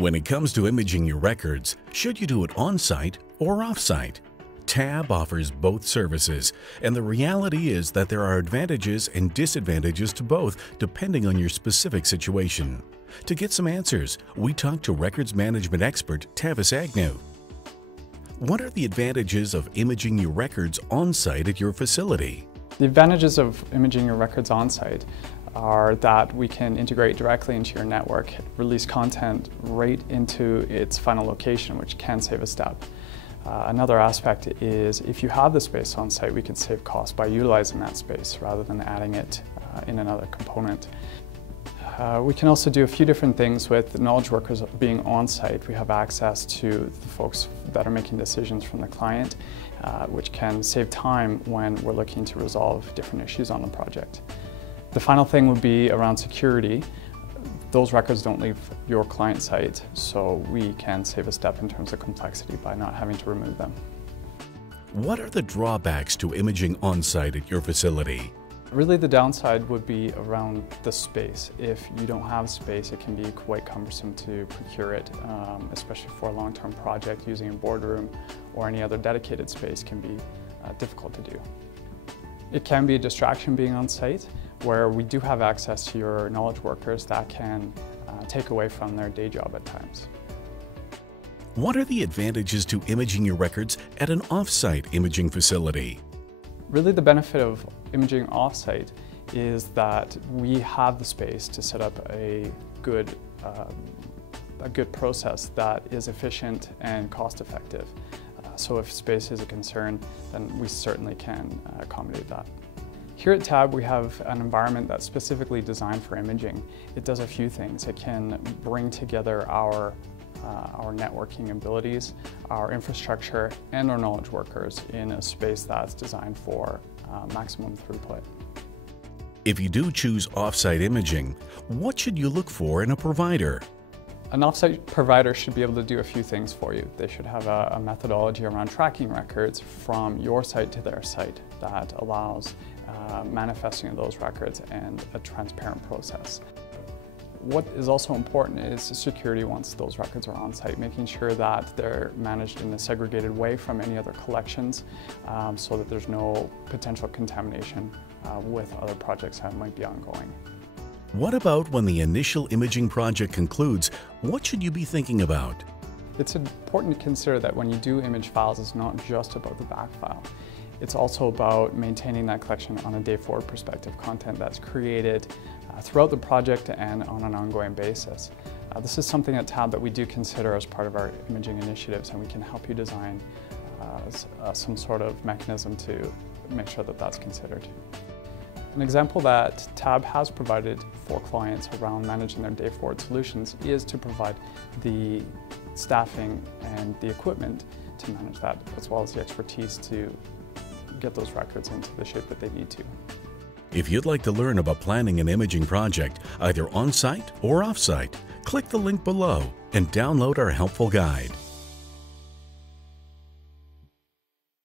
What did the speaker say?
When it comes to imaging your records, should you do it on-site or off-site? Tab offers both services, and the reality is that there are advantages and disadvantages to both depending on your specific situation. To get some answers, we talked to records management expert Tavis Agnew. What are the advantages of imaging your records on-site at your facility? The advantages of imaging your records on-site are that we can integrate directly into your network, release content right into its final location, which can save a step. Another aspect is if you have the space on site, we can save costs by utilizing that space rather than adding it in another component. We can also do a few different things with knowledge workers being on site. We have access to the folks that are making decisions from the client, which can save time when we're looking to resolve different issues on the project. The final thing would be around security. Those records don't leave your client site, so we can save a step in terms of complexity by not having to remove them. What are the drawbacks to imaging on-site at your facility? Really, the downside would be around the space. If you don't have space, it can be quite cumbersome to procure it, especially for a long-term project. Using a boardroom or any other dedicated space can be difficult to do. It can be a distraction being on site, where we do have access to your knowledge workers that can take away from their day job at times. What are the advantages to imaging your records at an off-site imaging facility? Really, the benefit of imaging off-site is that we have the space to set up a good process that is efficient and cost-effective. So if space is a concern, then we certainly can accommodate that. Here at Tab, we have an environment that's specifically designed for imaging. It does a few things. It can bring together our networking abilities, our infrastructure, and our knowledge workers in a space that's designed for maximum throughput. If you do choose off-site imaging, what should you look for in a provider? An off-site provider should be able to do a few things for you. They should have a methodology around tracking records from your site to their site that allows manifesting of those records and a transparent process. What is also important is security once those records are on site, making sure that they're managed in a segregated way from any other collections so that there's no potential contamination with other projects that might be ongoing. What about when the initial imaging project concludes? What should you be thinking about? It's important to consider that when you do image files, it's not just about the back file. It's also about maintaining that collection on a day-forward perspective, content that's created throughout the project and on an ongoing basis. This is something at Tab that we do consider as part of our imaging initiatives, and we can help you design some sort of mechanism to make sure that that's considered. An example that Tab has provided for clients around managing their day-forward solutions is to provide the staffing and the equipment to manage that, as well as the expertise to get those records into the shape that they need to. If you'd like to learn about planning an imaging project, either on-site or off-site, click the link below and download our helpful guide.